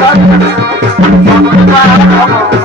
Thank you.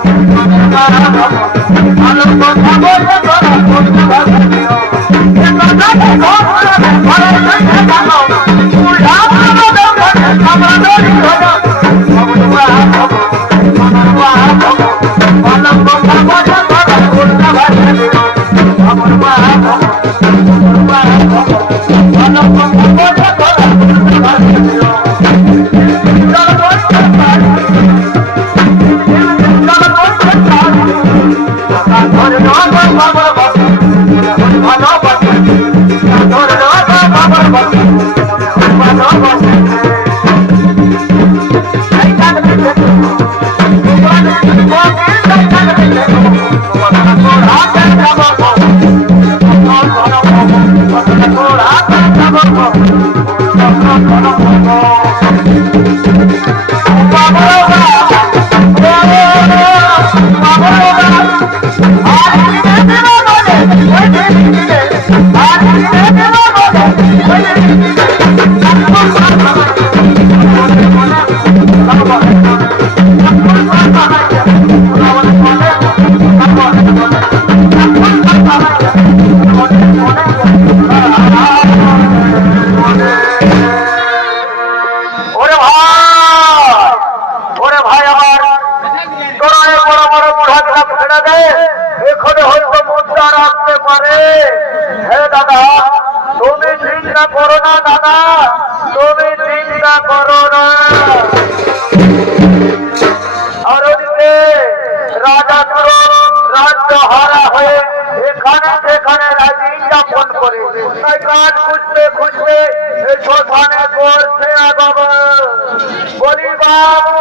ওরে করো না দাদা, তুমি চিন্তা করো না। আর ওদিকে রাজা রাজ্য হারা হয়ে এখানে সেখানে রাজি যাপন করে তাই কাজ খুঁজতে খুঁজতে শ্মশানে করছে বাবা বলি বাবু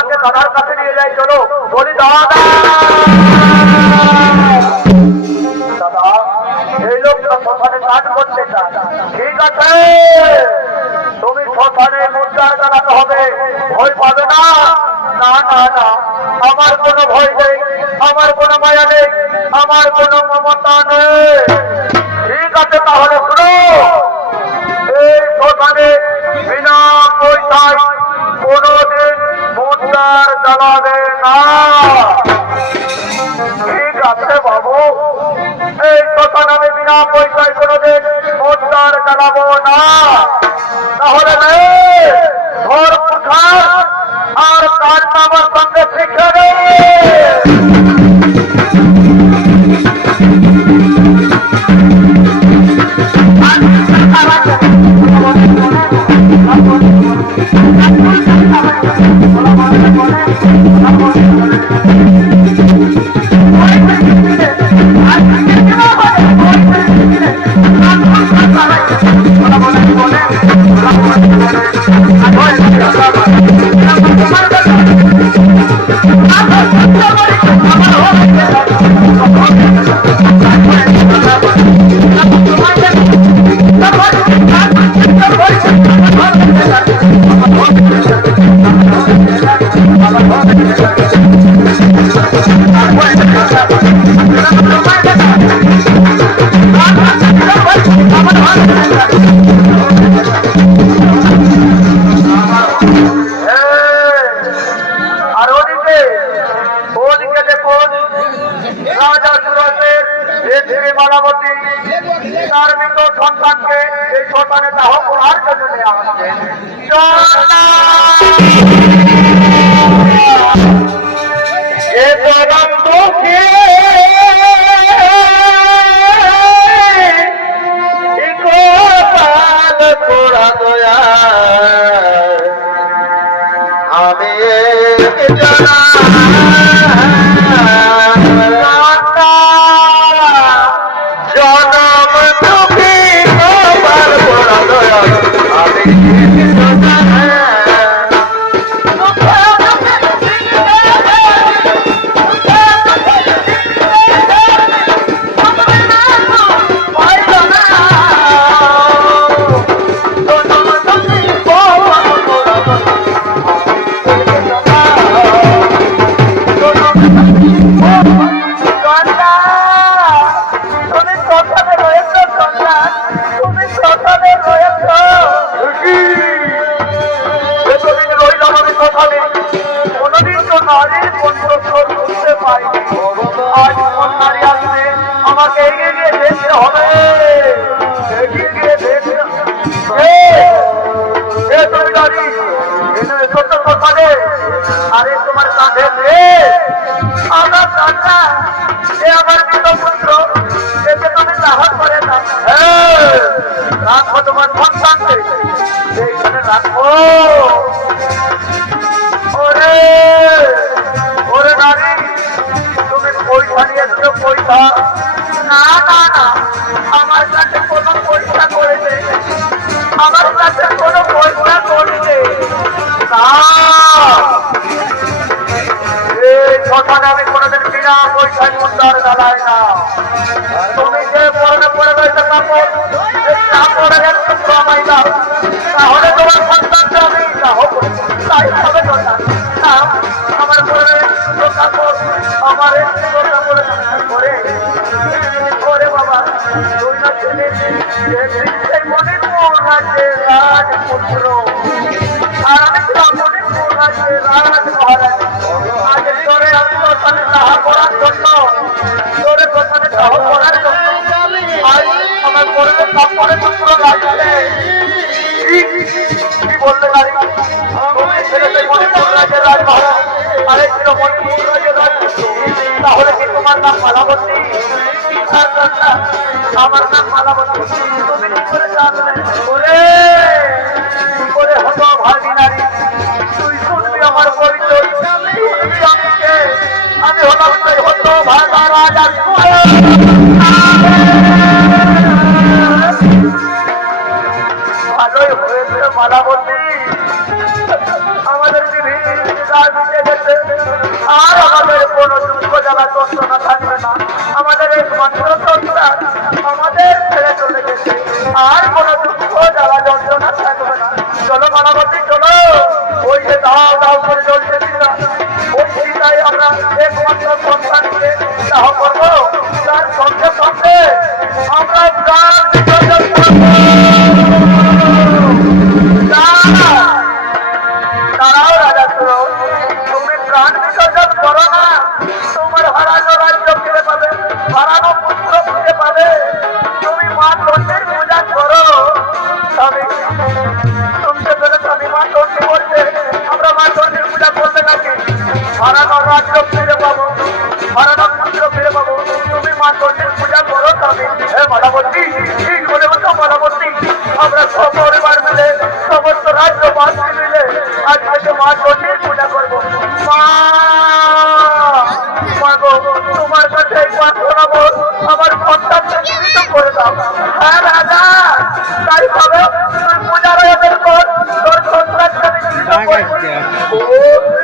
তোমাকে দাদার কাছে নিয়ে যাই, চলো। বলি, দাদা! এই শ্মশানে কাজ করতে চায়। ঠিক আছে? তুমি শ্মশানে মুদ্রার জানাতে হবে। ভয় পাবে না? না না না। আমার কোনো ভয় নেই, আমার কোনো মায়া নেই, আমার কোনো মমতা নেই। জ্বালাবো না। তাহলে নে, ধর কুঠার আর কাজ আমার সঙ্গে শিখে রে আর ওদিকে ওদিকে দেখুন রাজা সুরতের এদিকে মালাবতী তার মৃত সন্তানকে এই শ্মশানে দাহ করার জন্য নেওয়া হচ্ছে। আমার কাঁধা সে আমার মৃত পুত্র একে তুমি সাহস করে না। হ্যাঁ, রাখো তোমার সন্তানকে। এইখানে রাখো। ওরে ওরে নারী তুমি পয়সা নিয়েছো পয়সা না পয়সায় মুদ্রার গালায় না তুমি যে পরনে পরে এই কাপড়ের এক টুকরো দাও, তাহলে তোমার সন্তানকে আমি দাহ তাই হবে না, আমার পরে কাপড়, আমার করে করে বাবা আর আমি নাম মালাবতী। আমার নাম মালাবতী। তুমি কি করে জানলে? ওরে করে হতো ভাগি নারী তুই শুনবি আমার পরিচয় আমি হলাম সেই হতো মালাবতী। থাকবে না। আমাদের এই মাত্র আমাদের ছেড়ে চলে গেছে। আর কোনো দুঃখ, জ্বালা, যন্ত্রণা থাকবে না। চলো মানবতী, চলো। ওই যে দাও দাও করে চলছে ওই সীতাই আমরা একমাত্র সন্তানকে দাহ করব। তার সঙ্গে সঙ্গে আমরা প্রাণ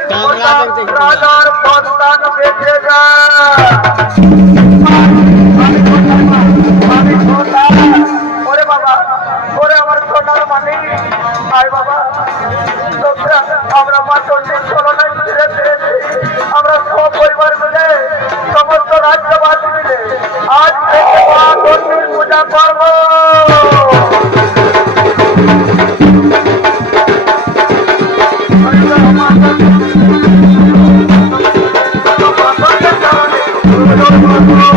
আমি জীবিত করে